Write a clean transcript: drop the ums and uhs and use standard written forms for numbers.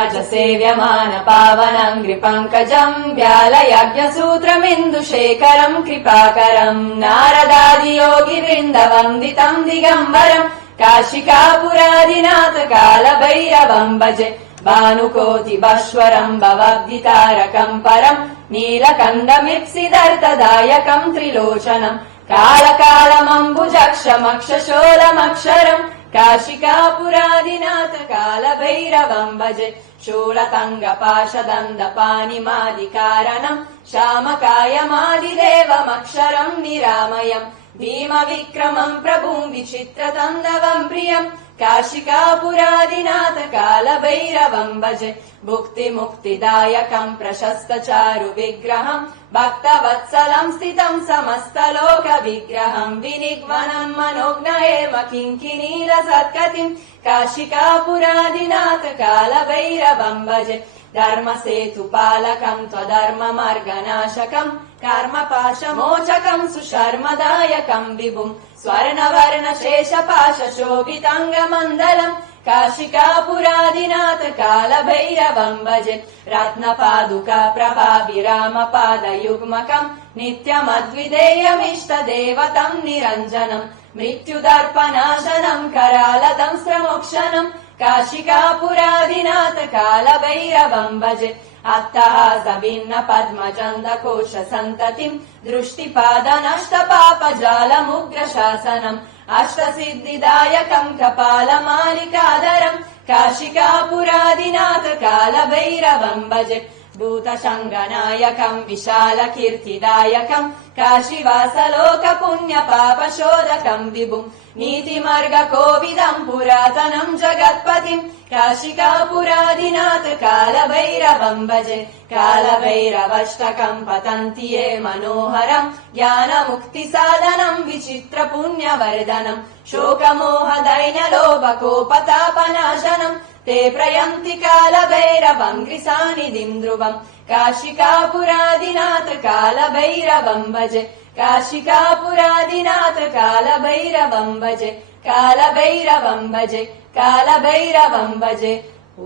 नटराज सेव्यमान पावनाङ्घ्रिपङ्कजम् व्यालयज्ञसूत्रमिन्दुशेखरम् कृपाकरम् नारदादियोगिवृन्दवन्दितम् दिगम्बरम् काशिकापुरादिनाथ कालभैरवम् भजे भानुकोटिभस्वरम् भवद्दितारकम् परम् नीलकण्डमिप्सिदर्थदायकम् त्रिलोचनम् कालकालमम्बुजक्षमक्षशोलमक्षरम् काशिकापुरादिनाथ कालभैरवम् भजे शूलतङ्गपाशदन्दपानिमादिकारणम् श्यामकायमादिदेवमक्षरम् निरामयम् भीमविक्रमम् प्रभुम् विचित्रतन्दवम् प्रियम् काशिकापुरादिनाथ कालभैरवम् भजे भुक्तिमुक्तिदायकम् प्रशस्तचारु विग्रहम् भक्तवत्सलम् स्थितम् समस्तलोकविग्रहम् विनिग्मनम् मनोज्ञयेम किङ्किणीलसत्कतिम् काशिकापुरादिनाथ कालभैरवम् भजे धर्मसेतुपालकम् त्वधर्ममार्गनाशकम् कर्मपाशमोचकम् सुशर्मदायकम् विभुम् स्वर्णवर्णशेषपाशशोभिताङ्गमण्डलम् काशिकापुरादिनाथ कालभैरवम् भजे रत्नपादुका प्रभाभिरामपादयुग्मकम् नित्यमद्विधेयमिष्टदेवतम् निरञ्जनम् मृत्युदर्पनाशनम् करालदंस्त्रमोक्षणम् काशिकापुरादिनाथ कालभैरवम् भजे अट्टहासभिन्न पद्मचन्दकोश सन्ततिम् दृष्टिपादनष्टपापजालमुग्रशासनम् अष्टसिद्धिदायकम् कपालमालिकाधरम् काशिकापुरादिनाथ कालभैरवम् भजे भूतशङ्गनायकम् विशालकीर्तिदायकम् काशीवासलोकपुण्यपापशोधकम् विभुम् नीतिमार्गकोविदम् पुरातनम् जगत्पतिम् काशिकापुरादिनाथ कालभैरवम् भजे कालभैरवष्टकम् पतन्ति ये मनोहरम् ज्ञानमुक्तिसाधनम् विचित्रपुण्यवर्धनम् शोकमोहदैन्यलोभकोपतापनाशनम् ते प्रयन्ति कालभैरवम् गृसानिधिम् ध्रुवम् काशिकापुरादिनाथ कालभैरवम् भजे काशिकापुरादिनाथ कालभैरवम् भजे कालभैरवम् भजे कालभैरवम् भजे ओ